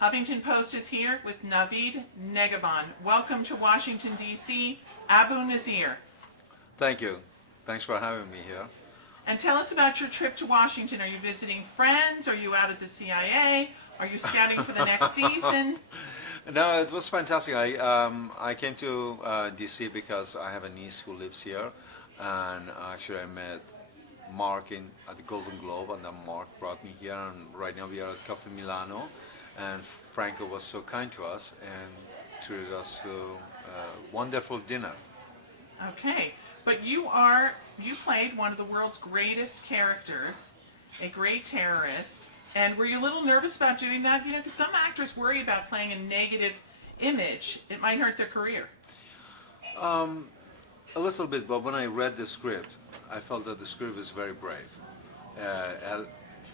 Huffington Post is here with Navid Negahban. Welcome to Washington, D.C., Abu Nazir. Thank you. Thanks for having me here. And tell us about your trip to Washington. Are you visiting friends? Are you out at the CIA? Are you scouting for the next season? No, it was fantastic. I came to DC because I have a niece who lives here, and actually I met Mark at the Golden Globe, and then Mark brought me here, and right now we are at Cafe Milano, and Franco was so kind to us and treated us to a wonderful dinner. Okay, but you played one of the world's greatest characters, a great terrorist, and were you a little nervous about doing that? You know, because some actors worry about playing a negative image. It might hurt their career. A little bit, but when I read the script, I felt that the script is very brave.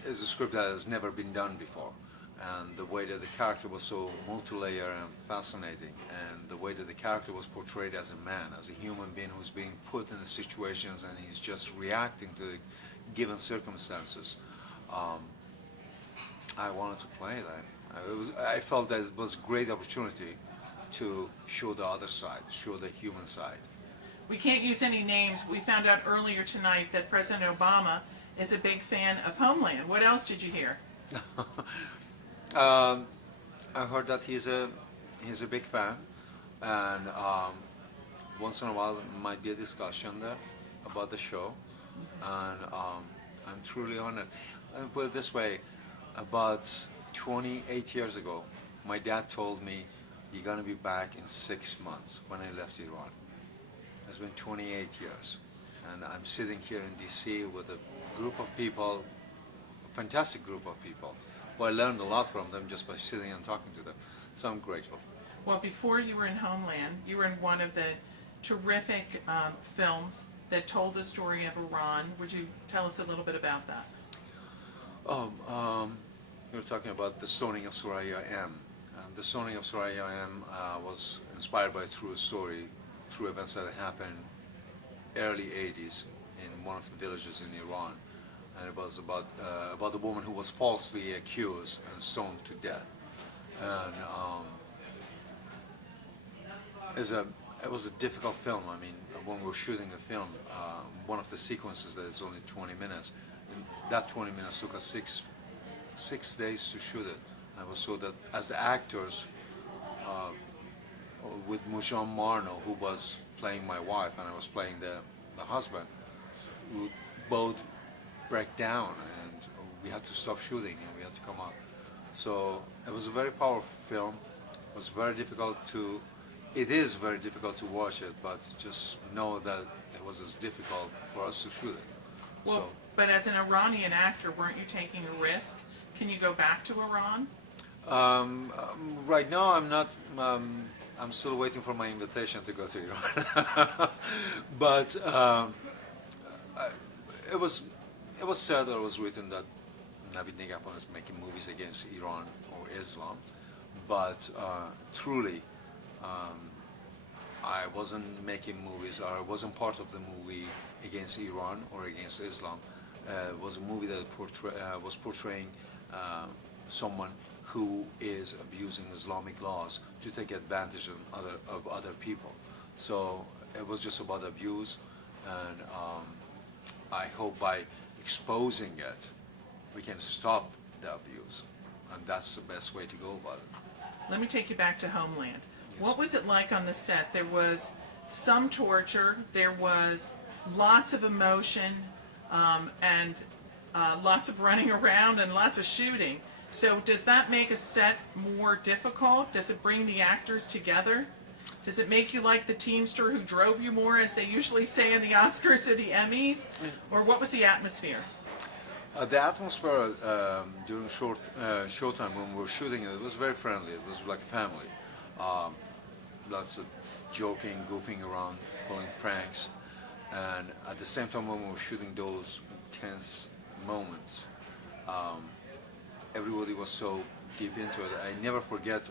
It's a script that has never been done before, and the way that the character was so multi-layered and fascinating, and the way that the character was portrayed as a man, as a human being who's being put in the situations and he's just reacting to the given circumstances. I wanted to play that. I felt that it was a great opportunity to show the other side, show the human side. We can't use any names. We found out earlier tonight that President Obama is a big fan of Homeland. What else did you hear? I heard that he's a big fan, and once in a while there might be a discussion there about the show, and I'm truly honored. I'll put it this way: about 28 years ago, my dad told me, "You're gonna be back in 6 months." When I left Iran, it's been 28 years, and I'm sitting here in D.C. with a group of people, a fantastic group of people. Well, I learned a lot from them just by sitting and talking to them, so I'm grateful. Well, before you were in Homeland, you were in one of the terrific films that told the story of Iran. Would you tell us a little bit about that? You were talking about the stoning of Soraya M. The stoning of Soraya M was inspired by a true story, true events that happened early 80s in one of the villages in Iran. And it was about a woman who was falsely accused and stoned to death. And it was a difficult film. I mean, when we were shooting the film, one of the sequences that is only 20 minutes, and that 20 minutes took us six days to shoot it. I was so that as the actors, with Mujan Marno, who was playing my wife, and I was playing the husband, we both break down, and we had to stop shooting and we had to come out. So it was a very powerful film. It is very difficult to watch it, but just know that it was as difficult for us to shoot it. Well, but as an Iranian actor, weren't you taking a risk? Can you go back to Iran? Right now I'm not, I'm still waiting for my invitation to go to Iran. But it was said, or it was written, that Navid Negahban is making movies against Iran or Islam, but truly, I wasn't making movies, or I wasn't part of the movie against Iran or against Islam. It was a movie that was portraying someone who is abusing Islamic laws to take advantage of other people. So it was just about abuse, and I hope by exposing it, we can stop the abuse, and that's the best way to go about it. Let me take you back to Homeland. What was it like on the set? There was some torture, there was lots of emotion, and lots of running around and lots of shooting. So does that make a set more difficult? Does it bring the actors together? Does it make you like the teamster who drove you more, as they usually say in the Oscars or the Emmys? Or what was the atmosphere? The atmosphere during Showtime, when we were shooting it was very friendly. It was like a family. Lots of joking, goofing around, pulling pranks. And at the same time, when we were shooting those tense moments, everybody was so deep into it. I never forget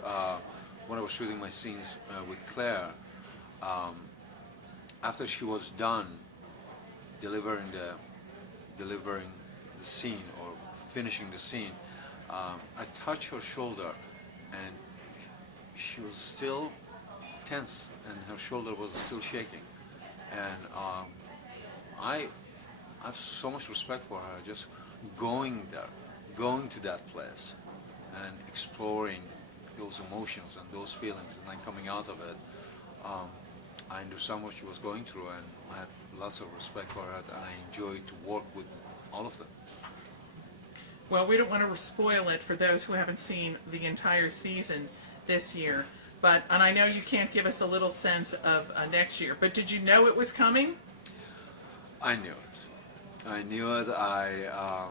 when I was shooting my scenes with Claire, after she was done delivering the scene or finishing the scene, I touched her shoulder and she was still tense, and her shoulder was still shaking. And I have so much respect for her, just going there, going to that place, and exploring those emotions and those feelings, and then coming out of it. I understand what she was going through, and I have lots of respect for her, and I enjoy to work with all of them. Well, we don't want to spoil it for those who haven't seen the entire season this year, and I know you can't give us a little sense of next year, but did you know it was coming? I knew it. I knew it. I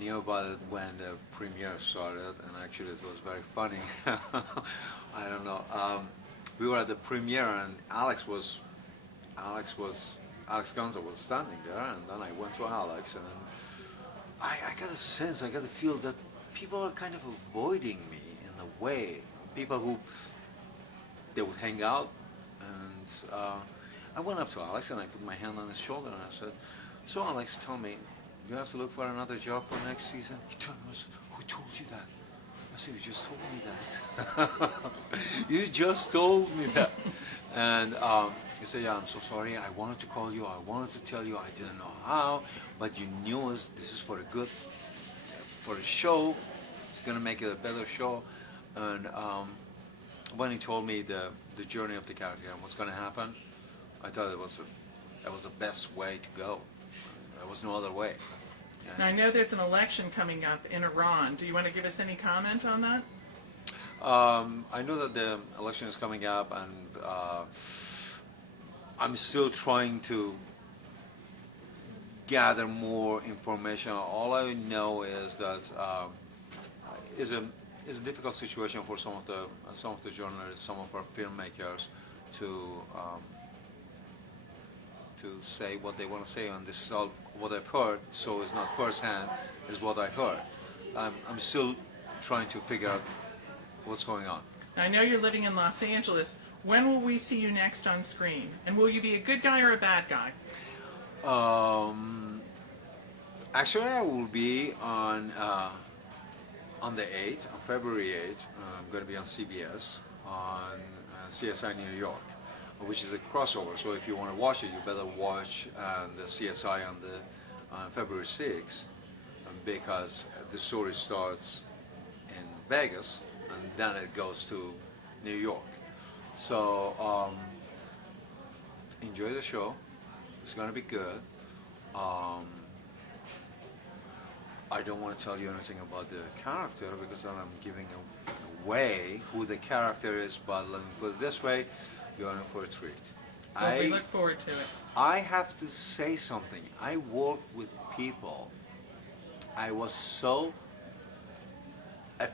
knew about it when the premiere started, and actually it was very funny. I don't know. We were at the premiere, and Alex Gonza was standing there, and then I went to Alex, and I got a sense, I got a feel that people are kind of avoiding me in a way. People who they would hang out, and I went up to Alex and I put my hand on his shoulder and I said, "So Alex, tell me, you have to look for another job for next season?" He turned and said, "Who told you that?" I said, "You just told me that." You just told me that. And he said, "Yeah, I'm so sorry. I wanted to call you. I wanted to tell you. I didn't know how, but you knew us. This is for a show. It's gonna make it a better show." And when he told me the journey of the character and what's gonna happen, I thought that was the best way to go. There was no other way. And Now, I know there's an election coming up in Iran. Do you want to give us any comment on that? I know that the election is coming up, and I'm still trying to gather more information. All I know is that is a difficult situation for some of the journalists, some of our filmmakers, to say what they want to say, and this is all what I've heard. So it's not firsthand; it's what I heard. I'm still trying to figure out what's going on. Now, I know you're living in Los Angeles. When will we see you next on screen? And will you be a good guy or a bad guy? Actually, I will be on the 8th, on February 8th. I'm going to be on CBS on CSI New York, which is a crossover. So if you want to watch it, you better watch the CSI on February 6th, because the story starts in Vegas and then it goes to New York. So enjoy the show. It's going to be good. I don't want to tell you anything about the character because then I'm giving away who the character is, but let me put it this way, you're in for a treat. Well, we look forward to it. I have to say something. I work with people. I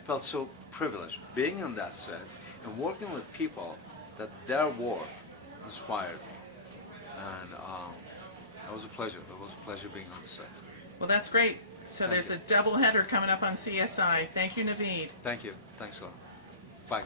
felt so privileged being on that set and working with people that their work inspired me. And it was a pleasure. It was a pleasure being on the set. Well, that's great. So there's a double header coming up on CSI. Thank you, Navid. Thank you. Thanks a lot.